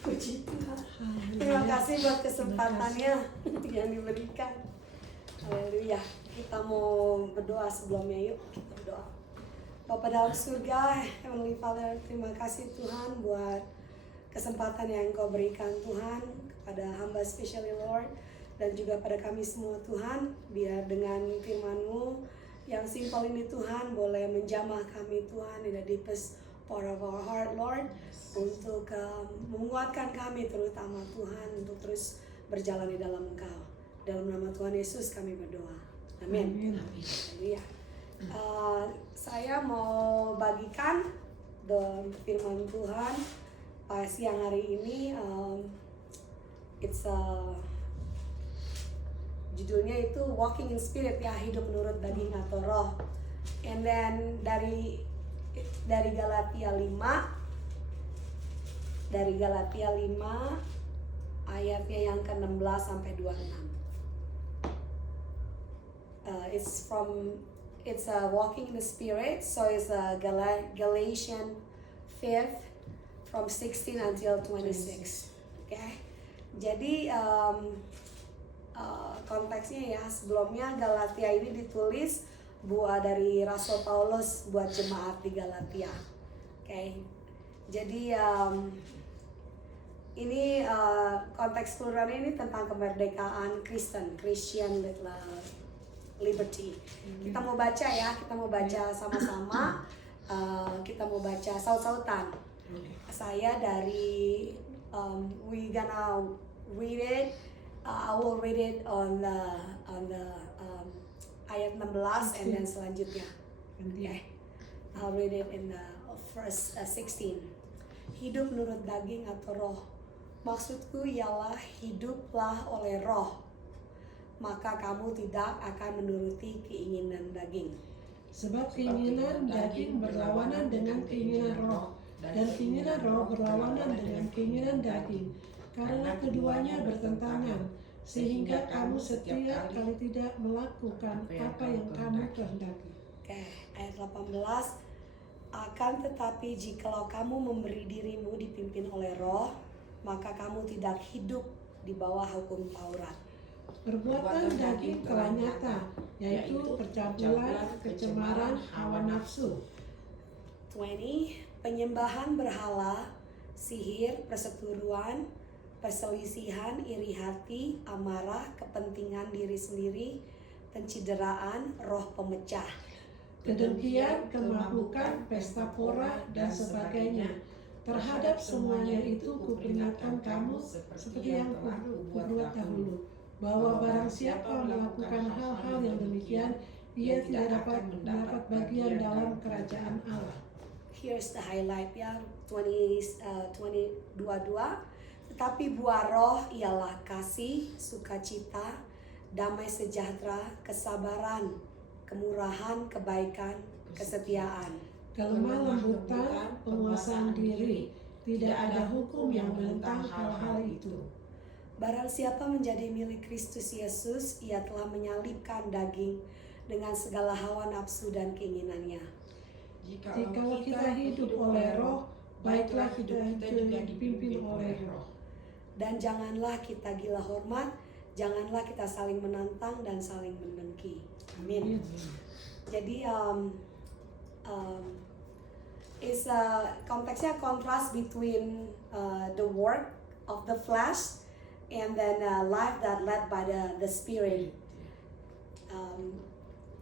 Puji Tuhan. Terima kasih buat kesempatannya yang diberikan. Haleluya. Kita mau berdoa sebelumnya, yuk kita berdoa. Bapa dalam surga, Heavenly Father, terima kasih Tuhan buat kesempatan yang Engkau berikan Tuhan kepada hamba especially Lord, dan juga pada kami semua Tuhan. Biar dengan firman-Mu yang simpel ini Tuhan boleh menjamah kami Tuhan in the deepest part of our heart Lord, untuk menguatkan kami terutama Tuhan untuk terus berjalan di dalam Engkau. Dalam nama Tuhan Yesus kami berdoa. Amin. Haleluya. Saya mau bagikan firman Tuhan pada siang hari ini. Judulnya itu Walking in Spirit, ya, hidup menurut daging atau roh. And then dari Galatia 5 ayatnya yang ke-16 sampai 26. It's walking in the Spirit, so it's Galatians 5 from 16 until 26. Okay. Jadi konteksnya ya, sebelumnya Galatia ini ditulis dari Rasul Paulus buat jemaat di Galatia. Okay. Jadi ini konteks keseluruhan ini tentang kemerdekaan Kristen, Christian liberty. Kita mau baca ya, kita mau baca sama-sama. Kita mau baca saut-sautan. Saya dari we gonna read it. I will read it on the ayat 16 and then selanjutnya. Okay. I'll read it in the verse 16. Hidup menurut daging atau roh. Maksudku ialah hiduplah oleh roh, maka kamu tidak akan menuruti keinginan daging. Sebab keinginan daging berlawanan dengan keinginan roh, dan keinginan roh berlawanan dengan keinginan daging. Karena keduanya bertentangan, sehingga kamu setiap kali tidak melakukan apa yang kamu kehendaki. Oke, ayat 18. Akan tetapi jikalau kamu memberi dirimu dipimpin oleh roh, maka kamu tidak hidup di bawah hukum Taurat. Perbuatan daging telah nyata, yaitu percabulan, kecemaran, hawa nafsu. 20. Penyembahan berhala, sihir, perseteruan, perselisihan, iri hati, amarah, kepentingan diri sendiri, pencideraan, roh pemecah, Kedengkian, kemabukan, pesta pora, dan sebagainya. Terhadap semuanya itu kuperingatkan kamu seperti yang kubuat dahulu, bahwa barang siapa melakukan hal-hal yang demikian, ia tidak dapat mendapat bagian dalam kerajaan Allah. Here's the highlight ya, 22. Tetapi buah roh ialah kasih, sukacita, damai sejahtera, kesabaran, kemurahan, kebaikan, kesetiaan, kelemah lembutan, penguasaan diri. Tidak ada hukum yang menentang hal-hal itu. Barang siapa menjadi milik Kristus Yesus, ia telah menyalibkan daging dengan segala hawa nafsu dan keinginannya. Jikalau kita hidup oleh roh, baiklah hidup kita juga dipimpin oleh roh. Dan janganlah kita gila hormat, janganlah kita saling menantang dan saling mendengki. Amin. Jadi konteksnya kontras between the work of the flesh and then life that led by the spirit.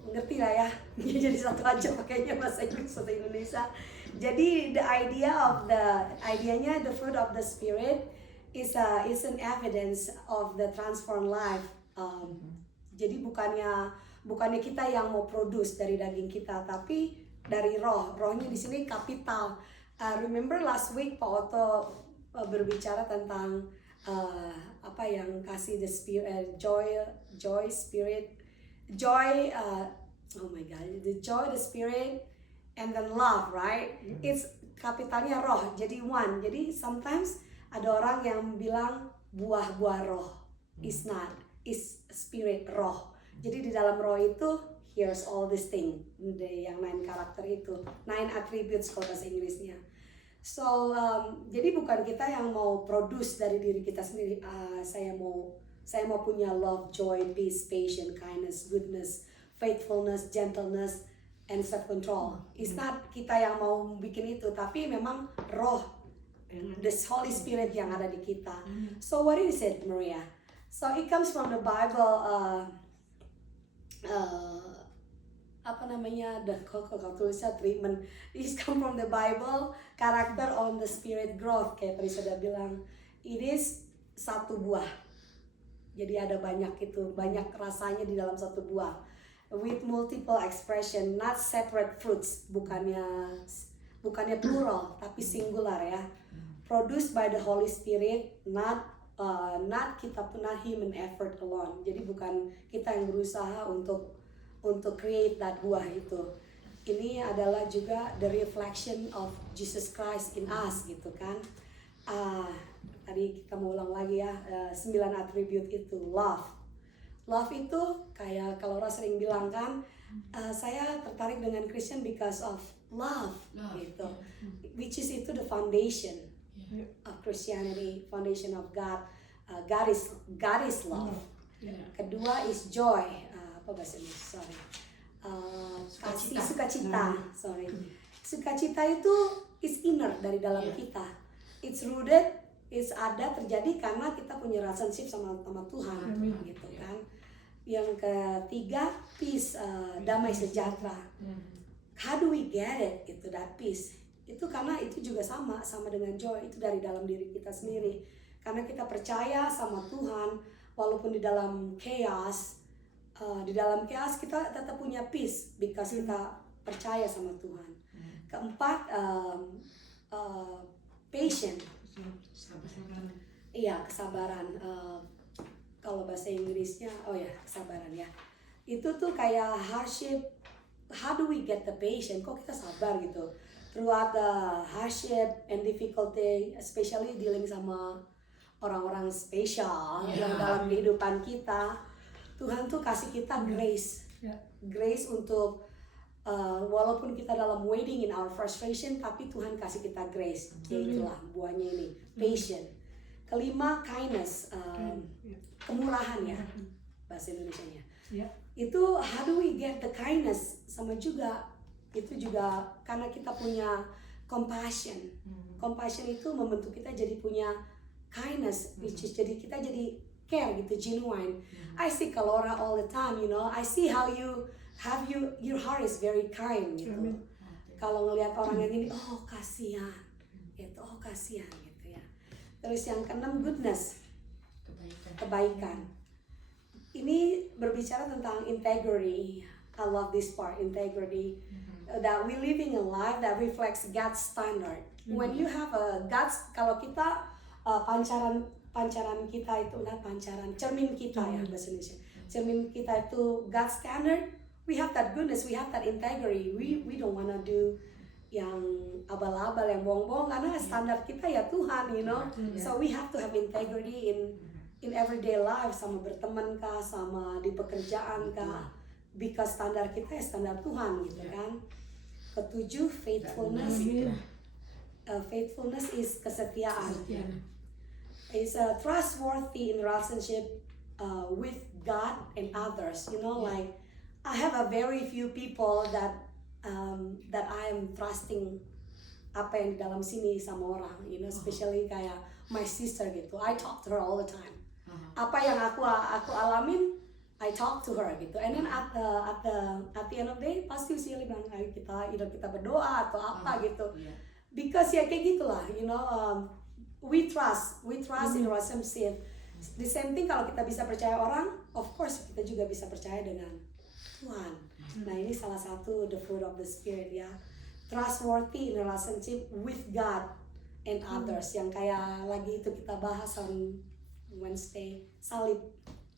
Ngerti lah ya, jadi satu aja pakainya bahasa Inggris atau Indonesia. Jadi idenya the fruit of the spirit is an evidence of the transformed life. Jadi bukannya kita yang mau produce dari daging kita, tapi dari roh. Rohnya di sini kapital. Remember last week Pak Otto berbicara tentang apa yang kasih the spirit, joy, spirit, joy. Oh my God, the joy, the spirit, and then love, right? It's kapitalnya roh. Jadi one. Jadi sometimes ada orang yang bilang buah-buah roh is not, is spirit, roh. Jadi di dalam roh itu here's all this thing, yang 9 karakter itu, 9 attributes kalau bahasa Inggrisnya. So jadi bukan kita yang mau produce dari diri kita sendiri. Saya mau punya love, joy, peace, patience, kindness, goodness, faithfulness, gentleness, and self control. It's not kita yang mau bikin itu, tapi memang roh, the Holy Spirit yang ada di kita. So what is it, Maria? So it comes from the Bible. Apa namanya, kalau tulisnya treatment, it come from the Bible, character on the spirit growth, kayak tadi sudah bilang, it is satu buah, jadi ada banyak rasanya di dalam satu buah, with multiple expression, not separate fruits, bukannya plural tapi singular ya, produced by the Holy Spirit, not human effort alone, jadi bukan kita yang berusaha untuk create that buah itu. Ini adalah juga the reflection of Jesus Christ in us gitu kan. Tadi kita mau ulang lagi ya, 9 attribute itu. Love itu kayak kalau orang sering bilang kan, saya tertarik dengan Christian because of love. Gitu. Which is itu the foundation of Christianity, foundation of God. God is love. Kedua is joy. Apa bahasa Indonesia? Sukacita. Sukacita itu is inner dari dalam kita. It's rooted, it's ada terjadi karena kita punya relationship sama Tuhan, gitu kan. Yang ketiga peace, damai sejahtera. How do we get it? Itu that peace. Itu karena itu juga sama dengan joy, itu dari dalam diri kita sendiri. Karena kita percaya sama Tuhan walaupun di dalam chaos. Kita tetap punya peace because kita percaya sama Tuhan. Keempat, patient. Iya, kesabaran. Kalau bahasa Inggrisnya, kesabaran ya. Itu tuh kayak hardship. How do we get the patient? Kok kita sabar gitu? Throughout the hardship and difficulty, especially dealing sama orang-orang spesial yang dalam kehidupan kita. Tuhan tuh kasih kita grace, grace untuk walaupun kita dalam waiting in our frustration, tapi Tuhan kasih kita grace, yaitulah buahnya ini, patient. Kelima, kindness, kemurahan ya, bahasa Indonesianya. Itu how do we get the kindness? Sama juga, itu juga karena kita punya compassion. Compassion itu membentuk kita jadi punya kindness, which is jadi kita jadi care gitu, genuine. I see Kalora all the time, you know. I see how your heart is very kind gitu. Kalau ngelihat orang yang ini, oh kasihan, gitu, gitu ya. Terus yang keenam, goodness, kebaikan. Ini berbicara tentang integrity. I love this part, integrity. That we living a life that reflects God's standard. When you have a God's, kalau kita pancaran kita itu cermin kita ya bahasa Indonesia. Cermin kita itu God's standard. We have that goodness, we have that integrity. We don't wanna do yang abal-abal, yang bohong-bohong karena standar kita ya Tuhan, you know. So we have to have integrity in everyday life, sama berteman kah, sama di pekerjaan kah. Because standar kita ya standar Tuhan gitu kan. Ketujuh, faithfulness. Faithfulness is kesetiaan. Is trustworthy in relationship with God and others. You know, like I have a very few people that I am trusting apa yang di dalam sini sama orang. You know, especially kayak my sister gitu. I talk to her all the time. Apa yang aku alamin, I talk to her gitu. And then at the end of the day, pasti usia bilang kita berdoa atau apa gitu. Because ya kayak gitulah, you know. We trust in relationship. The same thing kalau kita bisa percaya orang, of course kita juga bisa percaya dengan Tuhan. Nah ini salah satu the fruit of the spirit ya. Trustworthy in relationship with God and others. Yang kayak lagi itu kita bahas on Wednesday, salib.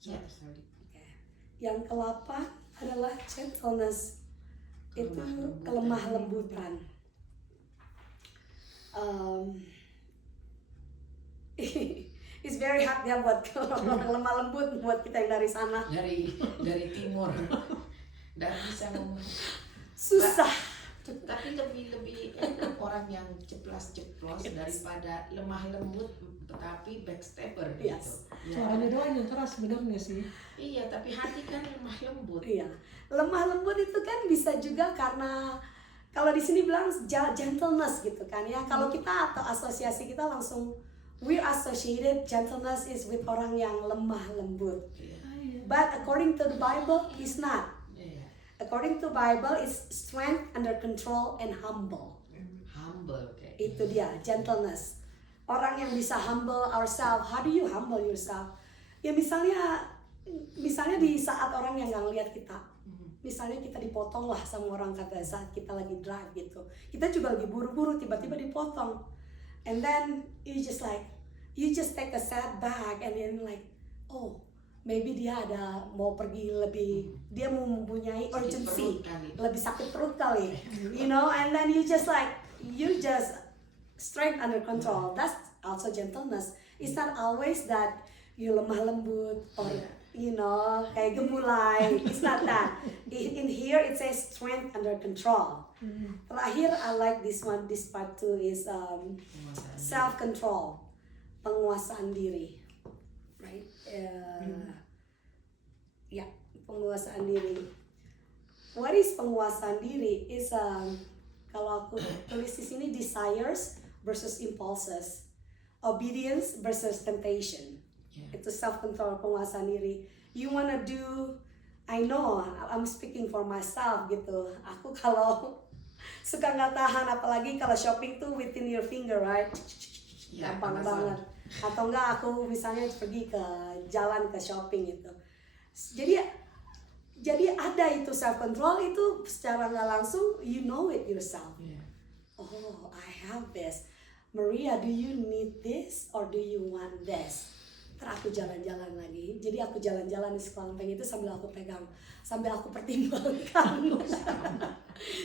Okay. Yang ke-8 adalah gentleness. Itu kelemah lembutan. It's very hard ya buat orang lemah lembut, buat kita yang dari sana. Dari timur. Dan bisa ngomong. Susah. Tapi lebih enak orang orang yang ceplas-ceplos daripada lemah lembut tapi backstabber gitu. Yes. Ya. Suaranya doang yang keras sebenarnya sih. Iya, tapi hati kan lemah lembut. Iya, lemah lembut itu kan bisa juga karena kalau di sini bilang gentleness gitu kan ya. Kalau kita atau asosiasi kita langsung we're associated gentleness is with orang yang lemah lembut. Iya. But according to the Bible, it's not. Iya. According to Bible, it's strength under control and humble. Humble kayak. Itu dia, gentleness. Orang yang bisa humble ourselves. How do you humble yourself? Ya misalnya di saat orang yang nggak ngeliat kita. Misalnya kita dipotong lah sama orang kata saat kita lagi drive gitu. Kita juga lagi buru-buru, tiba-tiba dipotong. And then you just take a step back and then like, oh, maybe dia ada mau pergi lebih, dia mau mempunyai urgency, lebih sakit perut kali, you know, and then you just strength under control. That's also gentleness. It's not always that you lemah lembut or you know kayak gemulai. It's not that. In here it says strength under control. Terakhir I like this one. This part too is self control, penguasaan diri, right? Ya, penguasaan diri. What is penguasaan diri? Is kalau aku tulis di sini desires versus impulses, obedience versus temptation. Itu self control, penguasaan diri. You wanna do, I know I'm speaking for myself gitu. Aku kalau suka nggak tahan, apalagi kalau shopping tuh within your finger, right? Gampang banget. Atau enggak aku misalnya pergi ke jalan ke shopping gitu. Jadi ada itu self control itu secara nggak langsung you know it yourself. Oh, I have this. Maria, do you need this or do you want this? Terus aku jalan-jalan lagi. Jadi aku jalan-jalan di sekelempeng itu sambil aku pegang, sambil aku pertimbangkan.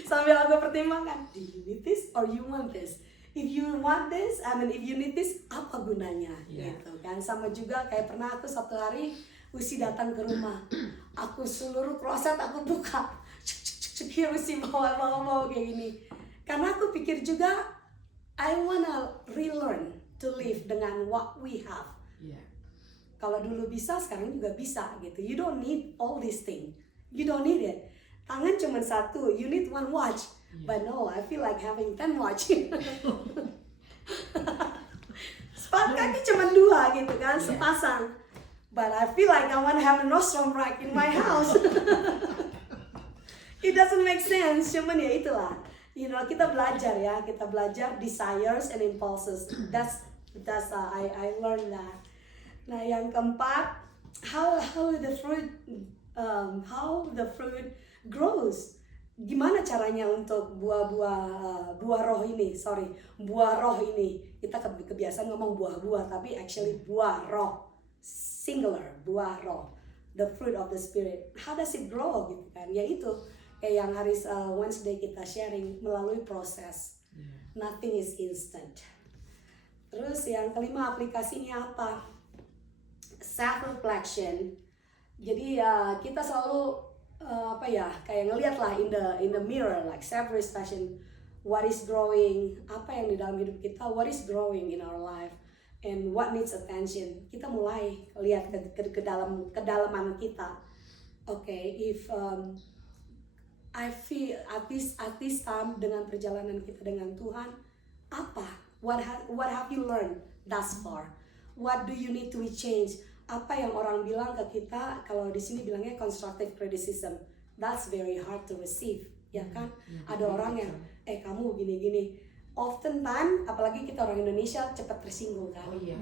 Sambil aku pertimbangkan, do you need this or you want this? If you want this, if you need this, apa gunanya? Gitu kan. Sama juga kayak pernah aku satu hari Usi datang ke rumah. Aku seluruh kloset aku buka. Here Usi mau kayak gini. Karena aku pikir juga I wanna relearn to live dengan what we have. Kalau dulu bisa, sekarang juga bisa gitu. You don't need all these things. You don't need it. Tangan cuma satu. You need one watch. But no, I feel like having 10 watch. Sepatu kaki cuma 2 gitu kan, sepasang. But I feel like I want to have a nostrum rack in my house. It doesn't make sense. Cuman ya itulah. You know, kita belajar ya. Kita belajar desires and impulses. That's I learned that. Nah, yang keempat, how the fruit grows. Gimana caranya untuk buah roh ini? Kita kebiasaan ngomong buah-buah, tapi actually buah roh, singular, buah roh, the fruit of the spirit. How does it grow gitu kan? Ya itu kayak yang hari Wednesday kita sharing melalui proses. Nothing is instant. Terus yang kelima, aplikasinya apa? Self reflection. Jadi ya kita selalu kayak ngelihat lah in the mirror, like self reflection, what is growing, apa yang di dalam hidup kita, what is growing in our life, and what needs attention. Kita mulai lihat ke kedalaman kita. If I feel at this time dengan perjalanan kita dengan Tuhan, what have you learned thus far? What do you need to change? Apa yang orang bilang ke kita, kalau di sini bilangnya constructive criticism, that's very hard to receive, ya kan? Ada orang yang, kamu gini-gini. Oftentimes, apalagi kita orang Indonesia cepat tersinggung kan? Oh iya.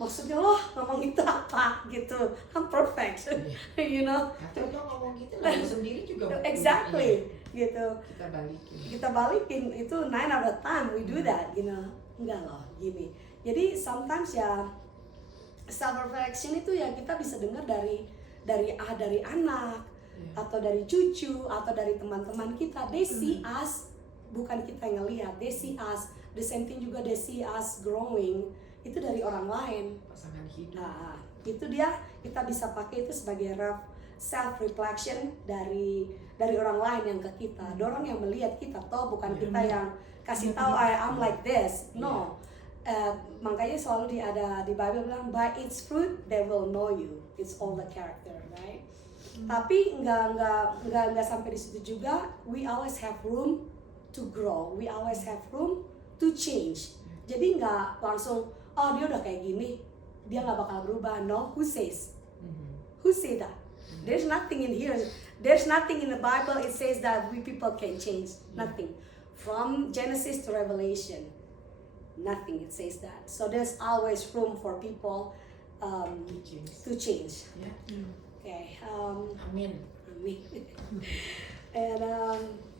Maksudnya loh ngomong itu apa gitu? I'm perfect, you know? Atau lo ngomong gitu, lo sendiri juga. Exactly, gitu. Kita balikin itu 9 out of 10 we do that, you know? Enggak loh, gini. Jadi sometimes ya self reflection itu ya kita bisa dengar dari anak atau dari cucu atau dari teman-teman kita. They see us, bukan kita yang ngelihat. They see us, the same thing juga they see us growing. Itu dari orang lain. Pasangan hidup. Nah, itu dia kita bisa pakai itu sebagai self reflection dari orang lain yang ke kita. Dorong yang melihat kita, toh bukan kita yang kasih tahu I'm like this. No. Makanya selalu ada di Bible bilang by its fruit they will know you. It's all the character, right? Tapi nggak sampai di situ juga. We always have room to grow. We always have room to change. Jadi nggak langsung dia udah kayak gini, dia nggak bakal berubah. No, who says? Who say that? There's nothing in here. There's nothing in the Bible. It says that we people can change. Nothing. From Genesis to Revelation, nothing. It says that. So there's always room for people to change. Yeah. Okay. Amin. And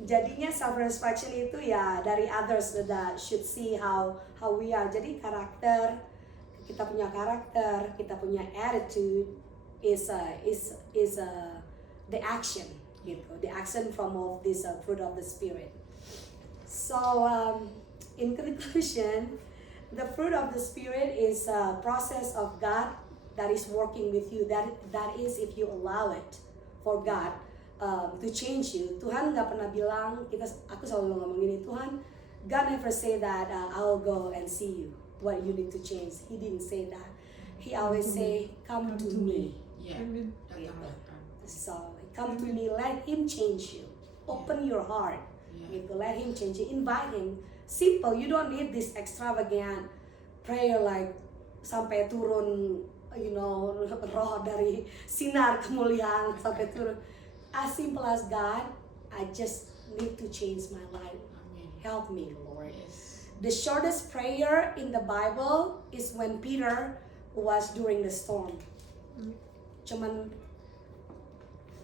jadinya self reflection itu ya dari others that should see how we are. Jadi karakter, kita punya karakter, kita punya attitude is the action gitu. The action from of this fruit of the spirit. So in conclusion, the fruit of the spirit is a process of God that is working with you. That is if you allow it for God to change you. Tuhan nggak pernah bilang, aku selalu ngomong gini, Tuhan, God never say that I will go and see you what you need to change. He didn't say that. He always say, come to me. Yeah. Amin. Datanglah. So come to me, let Him change you. Open your heart. Yeah. Gitu, let Him change you. Invite Him. Simple. You don't need this extravagant prayer like sampai turun, roh dari sinar kemuliaan sampai turun. As simple as God, I just need to change my life. Amin. Help me, Lord. Yes. The shortest prayer in the Bible is when Peter was during the storm. Cuman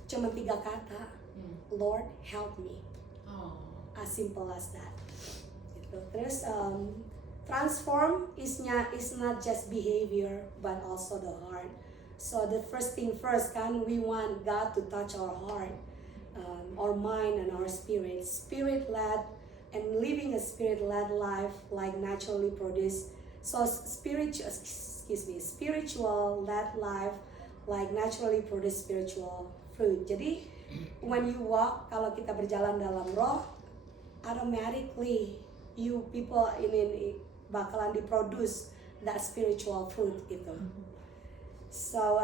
3 kata, Lord, help me. Oh. As simple as that. Gitu. Terus transform is not just behavior but also the heart. So the first thing first, kan, we want God to touch our heart, our mind and our spirit. Spirit-led and living a spirit-led life like naturally produced. So spiritual-led life like naturally produced spiritual fruit. Jadi when you walk, kalau kita berjalan dalam roh, automatically you people ini bakalan diproduce that spiritual fruit gitu. So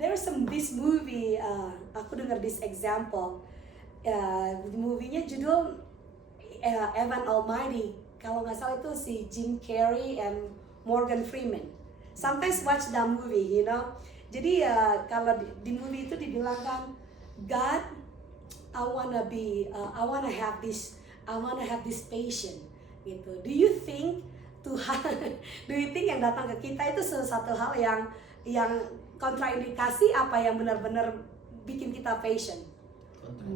there's this movie, aku dengar this example. Movie-nya judul Evan Almighty. Kalau nggak salah itu si Jim Carrey and Morgan Freeman. Sometimes watch that movie, Jadi kalau di movie itu dibilang kan, God, I wanna have this patience, gitu. Do you think Tuhan, yang datang ke kita itu sesuatu hal yang kontraindikasi apa yang benar-benar bikin kita patient?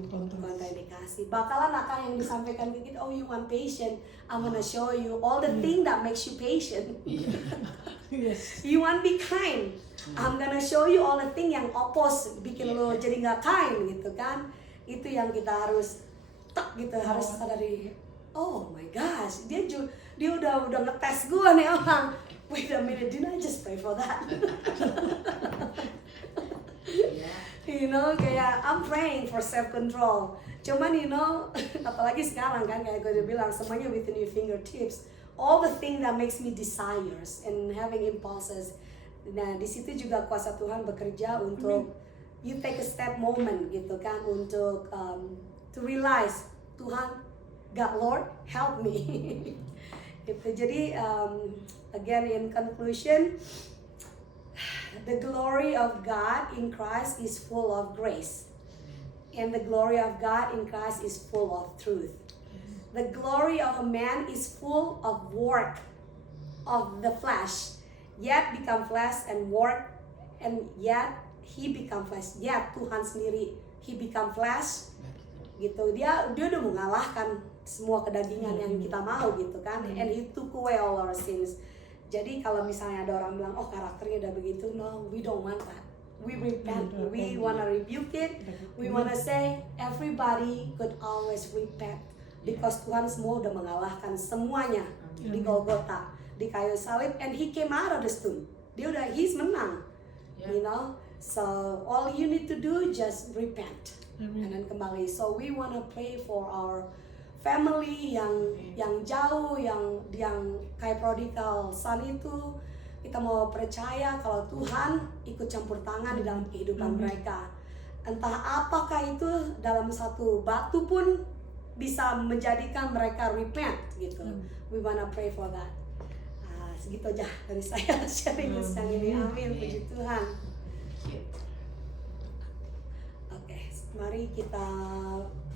Kontraindikasi. Bakalan akan yang disampaikan ke kita, oh you want patient, I'm gonna show you all the thing that makes you patient. Yes. You want be kind, I'm gonna show you all the thing yang oppose bikin lo jadi nggak kind gitu kan. Itu yang kita harus harus sadari. Oh my gosh, dia udah ngetes gue nih orang. Wait a minute, didn't I just pray for that? Yeah. Kayak I'm praying for self-control. Cuman apalagi sekarang kan kayak gue udah bilang, semuanya within your fingertips. All the thing that makes me desires and having impulses. Nah, di situ juga kuasa Tuhan bekerja untuk you take a step moment gitu kan, untuk to realize Tuhan, God, Lord, help me. Gitu. Jadi again in conclusion, the glory of God in Christ is full of grace, and the glory of God in Christ is full of truth. The glory of a man is full of work of the flesh, yet become flesh and work, and yet he become flesh. Yet Tuhan sendiri, he become flesh, gitu. Dia udah mengalahkan semua kedagingan yang kita mau gitu kan, and he took away all our sins. Jadi kalau misalnya ada orang bilang, oh karakternya udah begitu, no, we don't want that. We repent, we wanna rebuke it, we wanna say everybody could always repent. Because Tuhan semua udah mengalahkan semuanya di Golgota, di kayu salib, and He came out of the tomb. He's menang, So all you need to do just repent and Amin. then kembali. So we wanna pray for our family yang jauh, yang kayak prodigal son itu. Kita mau percaya kalau Tuhan ikut campur tangan di dalam kehidupan mereka. Entah apakah itu dalam satu batu pun bisa menjadikan mereka repent gitu. We wanna pray for that. Segitu aja dari saya sharing siang ini. Amin, puji Tuhan. Oke, mari kita